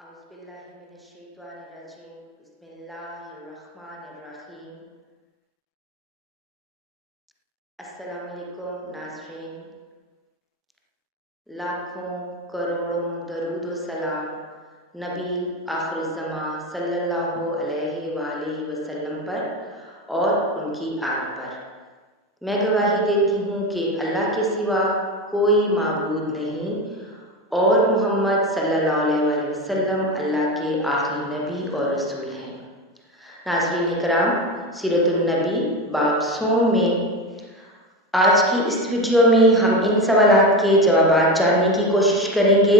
أعوذ بالله من الشيطان الرجيم بسم الله الرحمن الرحیم۔ السلام علیکم ناظرین، لاکھوں کروڑوں درود و سلام نبی آخر الزمان صلی اللہ علیہ وآلہ وسلم پر اور ان کی آل پر۔ میں گواہی دیتی ہوں کہ اللہ کے سوا کوئی معبود نہیں اور محمد صلی اللہ علیہ وآلہ وسلم اللہ کے آخری نبی اور رسول ہیں۔ ناظرین کرام، سیرت النبی باب صوم میں آج کی اس ویڈیو میں ہم ان سوالات کے جوابات جاننے کی کوشش کریں گے۔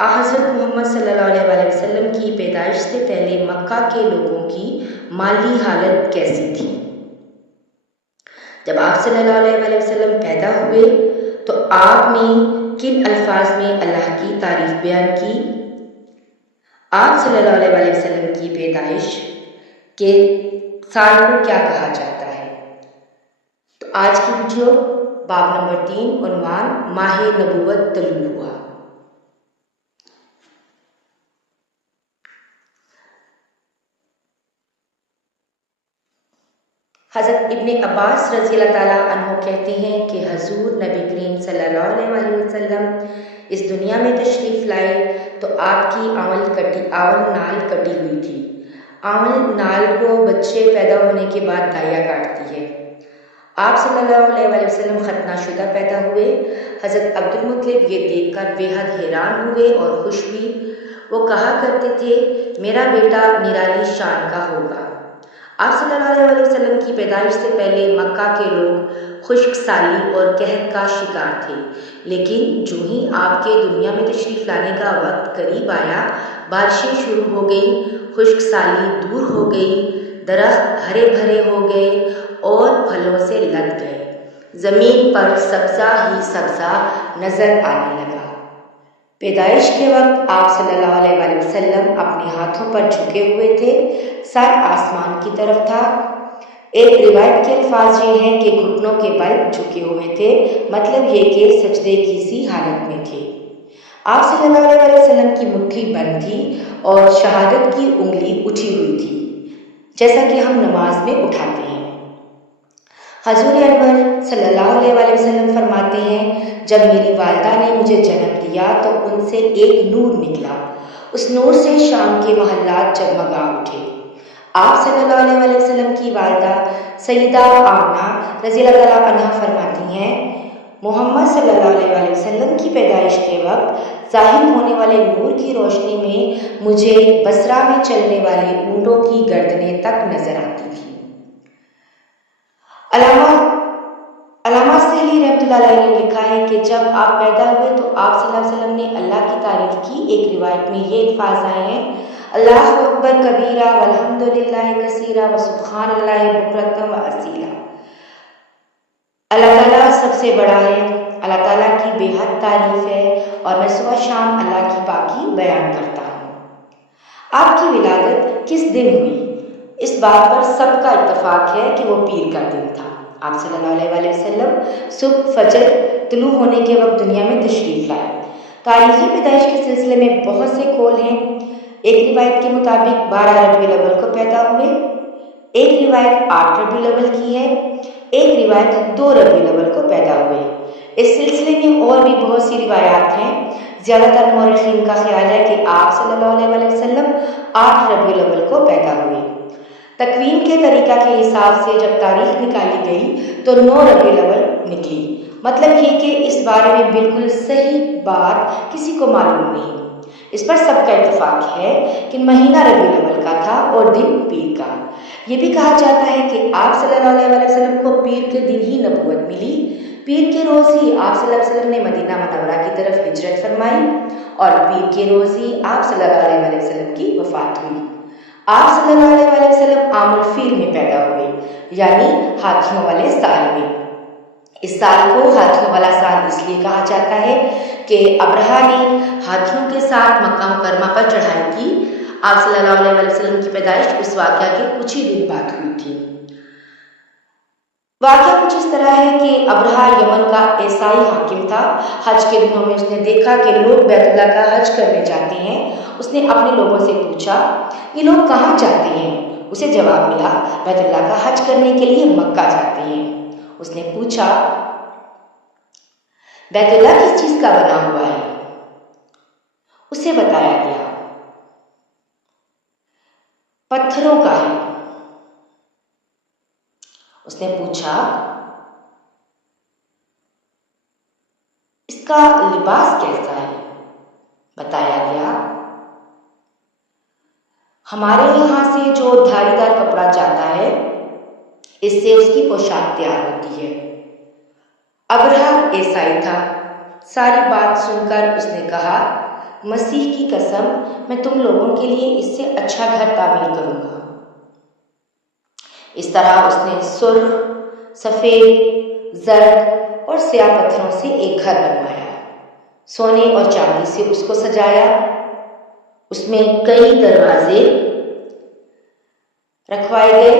حضرت محمد صلی اللہ علیہ وآلہ وسلم کی پیدائش سے پہلے مکہ کے لوگوں کی مالی حالت کیسی تھی؟ جب آپ صلی اللہ علیہ وآلہ وسلم پیدا ہوئے تو آپ نے کن الفاظ میں اللہ کی تعریف بیان کی؟ آپ صلی اللہ علیہ وآلہ وسلم کی پیدائش کے سال کو کیا کہا جاتا ہے؟ تو آج کی ویڈیو باب نمبر 3، عنوان ماہ نبوت طلوع ہوا۔ حضرت ابن عباس رضی اللہ تعالیٰ عنہ کہتے ہیں کہ حضور نبی کریم صلی اللہ علیہ وآلہ وسلم اس دنیا میں تشریف لائے تو آپ کی آول نال کٹی ہوئی تھی۔ آول نال کو بچے پیدا ہونے کے بعد دائیا کاٹتی ہے۔ آپ صلی اللہ علیہ وآلہ وسلم ختنہ شدہ پیدا ہوئے۔ حضرت عبد المطلب یہ دیکھ کر بے حد حیران ہوئے اور خوش بھی۔ وہ کہا کرتے تھے میرا بیٹا نرالی شان کا ہوگا۔ آپ صلی اللہ علیہ وآلہ وسلم کی پیدائش سے پہلے مکہ کے لوگ خشک سالی اور قحط کا شکار تھے، لیکن جو ہی آپ کے دنیا میں تشریف لانے کا وقت قریب آیا، بارشیں شروع ہو گئیں، خشک سالی دور ہو گئی، درخت ہرے بھرے ہو گئے اور پھلوں سے لد گئے، زمین پر سبزہ ہی سبزہ نظر آنے لگا۔ پیدائش کے وقت آپ صلی اللہ علیہ وآلہ وسلم اپنے ہاتھوں پر جھکے ہوئے تھے، سر آسمان کی طرف تھا۔ ایک روایت کے الفاظ یہ ہیں کہ گھٹنوں کے بل جھکے ہوئے تھے، مطلب یہ کہ سجدے کی سی حالت میں تھے۔ آپ صلی اللہ علیہ وآلہ وسلم کی مٹھی بند تھی اور شہادت کی انگلی اٹھی ہوئی تھی، جیسا کہ ہم نماز میں اٹھاتے ہیں۔ حضور انور صلی اللہ علیہ وآلہ وسلم فرماتے ہیں جب میری والدہ نے مجھے جنم دیا تو ان سے ایک نور نکلا، اس نور سے شام کے محلات جگمگا اٹھے۔ آپ صلی اللہ علیہ وآلہ وسلم کی والدہ سیدہ آمنہ رضی اللہ تعالیٰ عنہا فرماتی ہیں محمد صلی اللہ علیہ وآلہ وسلم کی پیدائش کے وقت ظاہر ہونے والے نور کی روشنی میں مجھے بصرہ میں چلنے والے اونٹوں کی گردنیں تک نظر آتی تھی۔ علامہ سہلی رحمۃ اللہ علیہ نے لکھا ہے کہ جب آپ پیدا ہوئے تو آپ صلی اللہ علیہ وسلم نے اللہ کی تعریف کی۔ ایک روایت میں یہ الفاظ آئے ہیں اللہ اکبر کبیرہ والحمد للہ کثیرہ وسبحان اللہ بکرۃ و اصیلا۔ اللہ تعالیٰ سب سے بڑا ہے، اللہ تعالیٰ کی بے حد تعریف ہے اور میں صبح شام اللہ کی پاکی بیان کرتا ہوں۔ آپ کی ولادت کس دن ہوئی؟ اس بات پر سب کا اتفاق ہے کہ وہ پیر کا دن تھا۔ آپ صلی اللہ علیہ وآلہ وسلم صبح فجر طلوع ہونے کے وقت دنیا میں تشریف لائے۔ تاریخی پیدائش کے سلسلے میں بہت سے قول ہیں۔ ایک روایت کے مطابق 12 ربیع الاول کو پیدا ہوئے، ایک روایت 8 ربیع الاول کی ہے، ایک روایت 2 ربیع الاول کو پیدا ہوئے۔ اس سلسلے میں اور بھی بہت سی روایات ہیں۔ زیادہ تر مورخین کا خیال ہے کہ آپ صلی اللہ علیہ وآلہ وسلم 8 ربیع الاول کو پیدا ہوئے۔ تقویم کے طریقہ کے حساب سے جب تاریخ نکالی گئی تو 9 ربیع الاول نکلی، مطلب یہ کہ اس بارے میں بالکل صحیح بات کسی کو معلوم نہیں۔ اس پر سب کا اتفاق ہے کہ مہینہ ربیع الاول کا تھا اور دن پیر کا۔ یہ بھی کہا جاتا ہے کہ آپ صلی اللہ علیہ وآلہ وسلم کو پیر کے دن ہی نبوت ملی۔ پیر کے روز ہی آپ صلی اللہ علیہ وسلم نے مدینہ منورہ کی طرف ہجرت فرمائی اور پیر کے روز ہی آپ صلی اللہ علیہ وآلہ وسلم کی وفات ہوئی۔ آپ صلی اللہ علیہ وآلہ وسلم عام الفیل میں پیدا ہوئے، یعنی ہاتھیوں والے سال میں۔ اس سال کو ہاتھیوں والا سال اس لیے کہا جاتا ہے کہ ابرہہ نے ہاتھیوں کے ساتھ مکہ مکرمہ پر چڑھائی کی۔ آپ صلی اللہ علیہ وآلہ وسلم کی پیدائش اس واقعہ کے کچھ ہی دن بعد ہوئی تھی۔ واقعہ کچھ اس طرح ہے کہ ابرہا یمن کا عیسائی حاکم تھا۔ حج کے دنوں میں اس نے دیکھا کہ لوگ بیت اللہ کا حج کرنے جاتے ہیں۔ اس نے اپنے لوگوں سے پوچھا یہ لوگ کہاں جاتے ہیں؟ اسے جواب ملا بیت اللہ کا حج کرنے کے لیے مکہ جاتے ہیں۔ اس نے پوچھا بیت اللہ کس چیز کا بنا ہوا ہے؟ اسے بتایا گیا پتھروں کا ہے۔ اس نے پوچھا اس کا لباس کیسا ہے؟ بتایا گیا ہمارے یہاں سے جو دھاری دار کپڑا جاتا ہے اس سے اس کی پوشاک تیار ہوتی ہے۔ ابرہا عیسائی تھا۔ ساری بات سن کر اس نے کہا مسیح کی قسم میں تم لوگوں کے لیے اس سے اچھا گھر تعمیر کروں گا۔ اس طرح اس نے سرخ، سفید، زرد اور سیاہ پتھروں سے ایک گھر بنوایا۔ سونے اور چاندی سے اس کو سجایا۔ اس میں کئی دروازے رکھوائے گئے۔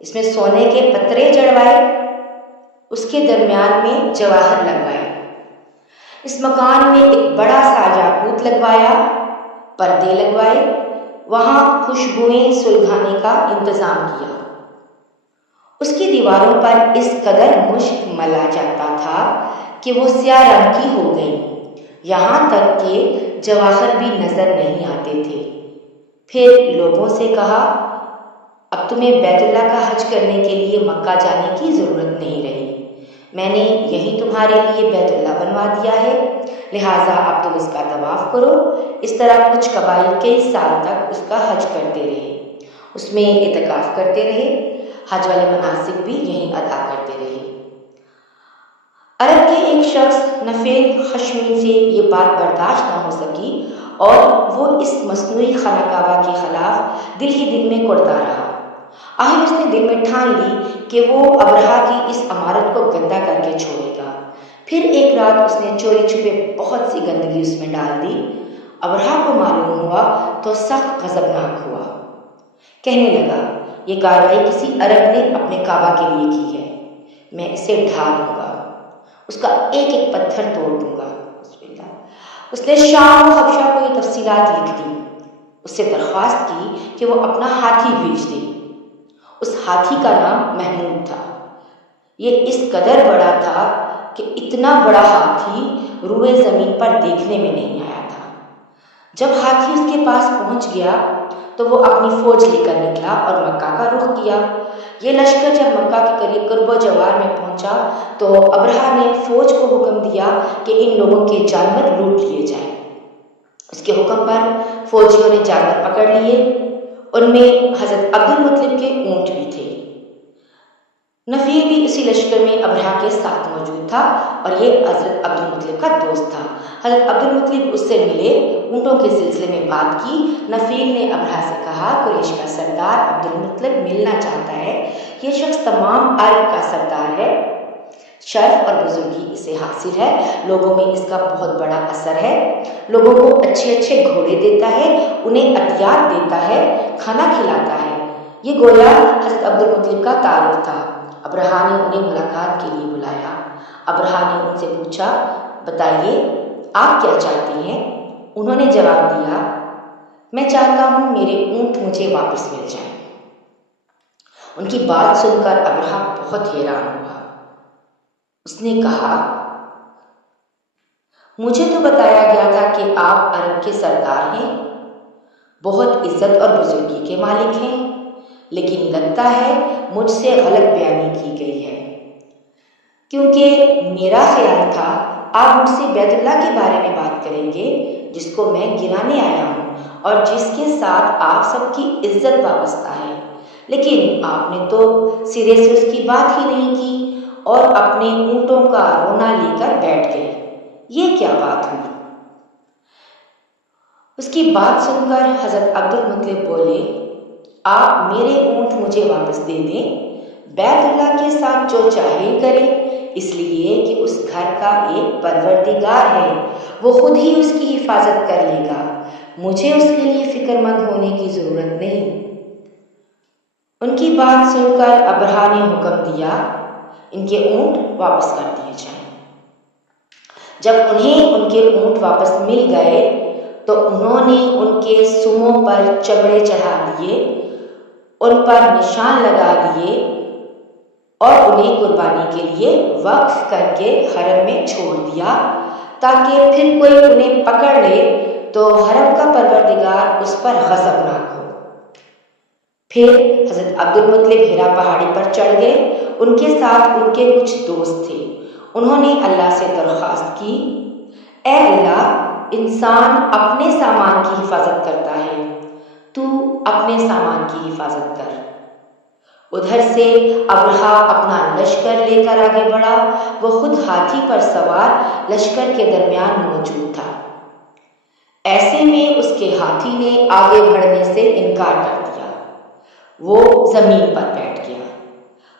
اس میں سونے کے پترے جڑوائے۔ اس کے درمیان میں جواہر لگوائے۔ اس مکان میں ایک بڑا سا یاقوت لگوایا، پردے لگوائے، وہاں خوشبوئیں سلگھانے کا انتظام کیا۔ اس کی دیواروں پر اس قدر مشک ملا جاتا تھا کہ وہ سیاہ رنگ کی ہو گئی، یہاں تک کہ جواہر بھی نظر نہیں آتے تھے۔ پھر لوگوں سے کہا اب تمہیں بیت اللہ کا حج کرنے کے لیے مکہ جانے کی ضرورت نہیں رہی، میں نے یہی تمہارے لیے بیت اللہ بنوا دیا ہے، لہٰذا اب تم اس کا طواف کرو۔ اس طرح کچھ قبائل کئی سال تک اس کا حج کرتے رہے، اس میں اعتکاف کرتے رہے، حج والے مناسک بھی یہیں ادا کرتے رہے۔ عرب کے ایک شخص نفیل خشمی سے یہ بات برداشت نہ ہو سکی اور وہ اس مصنوعی خانہ کعبہ کے خلاف دل ہی دل میں کڑتا رہا۔ آخر اس نے دل میں ٹھان لی کہ وہ ابرہا کی اس عمارت کو گندا کر کے چھوڑے گا۔ پھر ایک رات اس نے چوری چھپے بہت سی گندگی اس میں ڈال دی۔ ابرہا کو معلوم ہوا تو سخت غضبناک ہوا، کہنے لگا یہ کارروائی کسی عرب نے اپنے کعبہ کے لیے کی ہے، میں اسے ڈھا دوں گا، اس کا ایک ایک پتھر توڑ دوں گا۔ اس نے شام و حبشہ کو یہ تفصیلات لکھ دی، اس سے درخواست کی کہ وہ اپنا ہاتھی بھیج دے۔ اس ہاتھی کا نام محمود تھا۔ یہ اس قدر بڑا تھا کہ اتنا بڑا ہاتھی روئے زمین پر دیکھنے میں نہیں آیا تھا۔ جب ہاتھی اس کے پاس پہنچ گیا تو وہ اپنی فوج لے کر نکلا اور مکہ کا رخ کیا۔ یہ لشکر جب مکہ کے قریب قرب و جوار میں پہنچا تو ابرہا نے فوج کو حکم دیا کہ ان لوگوں کے جانور لوٹ لیے جائیں۔ اس کے حکم پر فوجیوں نے جانور پکڑ لیے، ان میں حضرت عبد المطلب کے اونٹ بھی تھے۔ نفیل بھی اسی لشکر میں ابرہا کے ساتھ موجود تھا اور یہ حضرت عبد المطلب کا دوست تھا۔ حضرت عبد المطلب اس سے ملے، اونٹوں کے سلسلے میں بات کی۔ نفیل نے ابرہا سے کہا قریش کا سردار عبد المطلب ملنا چاہتا ہے، یہ شخص تمام عرب کا سردار ہے، شرف اور بزرگی اسے حاصل ہے، لوگوں میں اس کا بہت بڑا اثر ہے، لوگوں کو اچھے اچھے گھوڑے دیتا ہے، انہیں عطیات دیتا ہے، کھانا کھلاتا ہے۔ یہ گویا حضرت عبد المطلب کا تعارف تھا۔ ابرہا نے انہیں ملاقات کے لیے بلایا۔ ابرہا نے ان سے پوچھا بتائیے آپ کیا چاہتے ہیں؟ انہوں نے جواب دیا میں چاہتا ہوں میرے اونٹ مجھے واپس مل جائیں۔ ان کی بات سن کر ابرہا بہت حیران ہوا۔ اس نے کہا مجھے تو بتایا گیا تھا کہ آپ عرب کے سردار ہیں، بہت عزت اور بزرگی کے مالک ہیں، لیکن لگتا ہے مجھ سے غلط بیانی کی گئی ہے، کیونکہ میرا خیال تھا آپ مجھ سے بیت اللہ کے بارے میں بات کریں گے جس کو میں گرانے آیا ہوں اور جس کے ساتھ آپ سب کی عزت وابستہ ہے، لیکن آپ نے تو سرے سے اس کی بات ہی نہیں کی اور اپنے اونٹوں کا رونا لے کر بیٹھ گئے، یہ کیا بات ہوئی؟ اس کی بات سن کر حضرت عبد المطلب بولے آپ میرے اونٹ مجھے واپس دے دیں، بیت اللہ کے ساتھ جو چاہے کریں، اس لیے کہ اس گھر کا ایک پروردگار ہے، وہ خود ہی اس کی حفاظت کر لے گا، مجھے اس کے لیے فکر مند ہونے کی ضرورت نہیں۔ ان کی بات سن کر ابرہا نے حکم دیا ان کے اونٹ واپس کر دیے جائیں۔ جب انہیں ان کے اونٹ واپس مل گئے تو انہوں نے ان کے سوؤں پر چبڑے چڑھا دیے، ان پر نشان لگا دیے اور انہیں قربانی کے لیے وقف کر کے حرم میں چھوڑ دیا تاکہ پھر کوئی انہیں پکڑ لے تو حرم کا پروردگار اس پر غضبناک ہو۔ پھر حضرت عبد المطلب ہیرا پہاڑی پر چڑھ گئے، ان کے ساتھ ان کے کچھ دوست تھے۔ انہوں نے اللہ سے درخواست کی، اے اللہ، انسان اپنے سامان کی حفاظت کرتا ہے، تو اپنے سامان کی حفاظت کر۔ ادھر سے ابرہہ اپنا لشکر لے کر آگے بڑھا، وہ خود ہاتھی پر سوار لشکر کے درمیان موجود تھا۔ ایسے میں اس کے ہاتھی نے آگے بڑھنے سے انکار کر دیا، وہ زمین پر بیٹھ گیا۔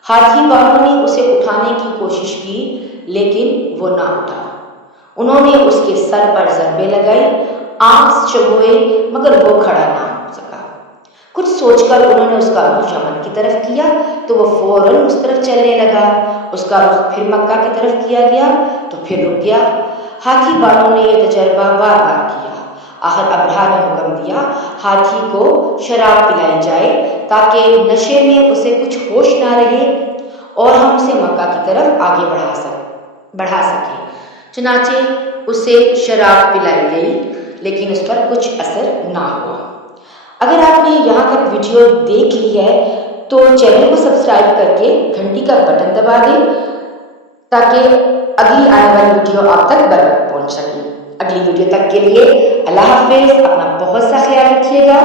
ہاتھی والوں نے اسے اٹھانے کی کوشش کی لیکن وہ نہ اٹھا۔ انہوں نے اس کے سر پر ضربے لگائی، آنکھ چبوئے مگر وہ کھڑا نہ ہو سکا۔ کچھ سوچ کر انہوں نے اس کا رخ یمن کی طرف کیا تو وہ فوراً اس طرف چلنے لگا۔ اس کا رخ پھر مکہ کی طرف کیا گیا تو پھر رک گیا۔ ہاتھی والوں نے یہ تجربہ بار بار کیا۔ آخر ابرہہ نے حکم دیا ہاتھی کو شراب پلائی جائے تاکہ نشے میں اسے کچھ ہوش نہ رہے اور ہم اسے مکہ کی طرف آگے بڑھا سکیں۔ چنانچہ اسے شراب پلائی گئی لیکن اس پر کچھ اثر نہ ہوا۔ اگر آپ نے یہاں تک ویڈیو دیکھ لی ہے تو چینل کو سبسکرائب کر کے گھنٹی کا بٹن دبا دیں تاکہ اگلی آنے والی ویڈیو آپ تک برابر پہنچ سکے۔ اگلی ویڈیو تک کے لیے اللہ حافظ، اپنا بہت سا خیال رکھیے گا۔